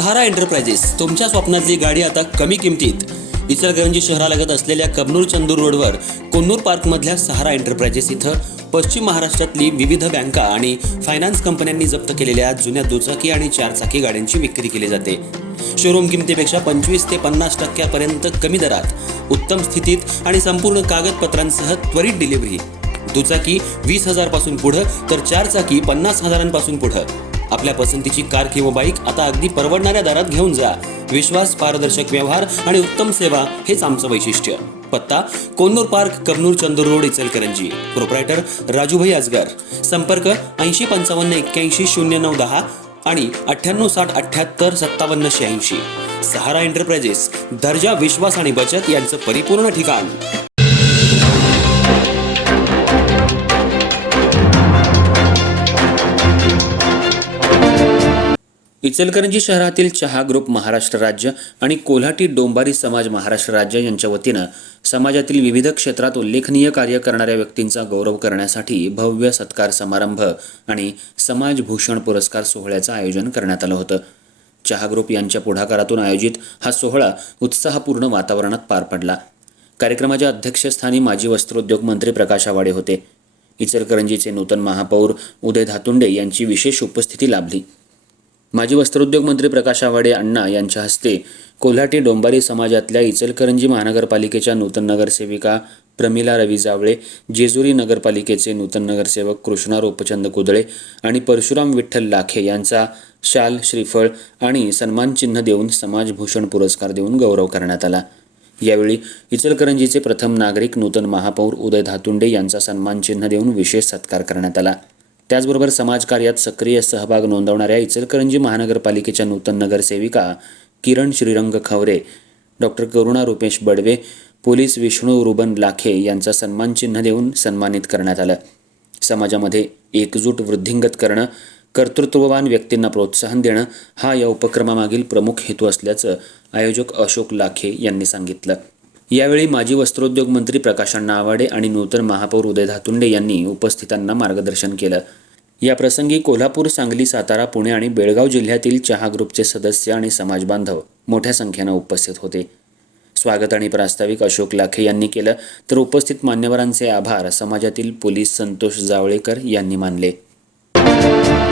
सहारा enterprises तुमच्या स्वप्नातली गाडी आता कमी किमतीत. इचलकरंजी शहरालगत असलेल्या कबनूर चंदूर रोडवर कोन्नूर पार्कमधल्या सहारा एंटरप्राइजेस इथं पश्चिम महाराष्ट्रातली विविध बँका आणि फायनान्स कंपन्यांनी जप्त केलेल्या जुन्या दुचाकी आणि चारचाकी गाड्यांची विक्री केली जाते. शोरूम किमतीपेक्षा 25 ते 50% कमी दरात, उत्तम स्थितीत आणि संपूर्ण कागदपत्रांसह त्वरित डिलिव्हरी. दुचाकी 20,000 पासून पुढे तर चारचाकी 50,000 पुढे. आपल्या पसंतीची कार किंवा बाईक आता अगदी परवडणाऱ्या दरात घेऊन जा. विश्वास, पारदर्शक व्यवहार आणि उत्तम सेवा हेच आमचं वैशिष्ट्य. पत्ता Konnur park, Kabnur Chandur road, Ichalkaranji. Proprietor Rajubhai Ajgar. संपर्क 8055810910 आणि 9860785786. सहारा एंटरप्राइजेस, दर्जा, विश्वास आणि बचत यांचं परिपूर्ण ठिकाण. इचलकरंजी शहरातील चहा ग्रुप महाराष्ट्र राज्य आणि कोल्हाटी डोंबारी समाज महाराष्ट्र राज्य यांच्या वतीनं समाजातील विविध क्षेत्रात उल्लेखनीय कार्य करणाऱ्या व्यक्तींचा गौरव करण्यासाठी भव्य सत्कार समारंभ आणि समाजभूषण पुरस्कार सोहळ्याचं आयोजन करण्यात आलं होतं. चहा ग्रुप यांच्या पुढाकारातून आयोजित हा सोहळा उत्साहपूर्ण वातावरणात पार पडला. कार्यक्रमाच्या अध्यक्षस्थानी माजी वस्त्रोद्योग मंत्री प्रकाश आवाडे होते. इचलकरंजीचे नूतन महापौर उदय धातुंडे यांची विशेष उपस्थिती लाभली. माजी वस्त्रोद्योग मंत्री प्रकाश आवाडे अण्णा यांच्या हस्ते कोल्हाटी डोंबारी समाजातल्या इचलकरंजी महानगरपालिकेच्या नूतन नगरसेविका प्रमिला रवी जावळे, जेजुरी नगरपालिकेचे नूतन नगरसेवक कृष्णा रूपचंद कुदळे आणि परशुराम विठ्ठल लाखे यांचा शाल, श्रीफळ आणि सन्मानचिन्ह देऊन समाजभूषण पुरस्कार देऊन गौरव करण्यात आला. यावेळी इचलकरंजीचे प्रथम नागरिक नूतन महापौर उदय धातुंडे यांचा सन्मानचिन्ह देऊन विशेष सत्कार करण्यात आला. त्याचबरोबर समाजकार्यात सक्रिय सहभाग नोंदवणाऱ्या इचलकरंजी महानगरपालिकेच्या नूतन नगरसेविका किरण श्रीरंग खवरे, डॉक्टर करुणा रुपेश बडवे, पोलीस विष्णू रुबन लाखे यांचा सन्मानचिन्ह देऊन सन्मानित करण्यात आलं. समाजामध्ये एकजूट वृद्धिंगत करणं, कर्तृत्ववान व्यक्तींना प्रोत्साहन देणं हा या उपक्रमामागील प्रमुख हेतू असल्याचं आयोजक अशोक लाखे यांनी सांगितलं. यावेळी माजी वस्त्रोद्योग मंत्री प्रकाश अण्णा आवाडे आणि नूतन महापौर उदय धातुंडे यांनी उपस्थितांना मार्गदर्शन केलं. या प्रसंगी कोल्हापूर, सांगली, सातारा, पुणे आणि बेळगाव जिल्ह्यातील चहा ग्रुपचे सदस्य आणि समाजबांधव मोठ्या संख्येनं उपस्थित होते. स्वागत आणि प्रास्ताविक अशोक लाखे यांनी केलं तर उपस्थित मान्यवरांचे आभार समाजातील पोलीस संतोष जावळेकर यांनी मानले.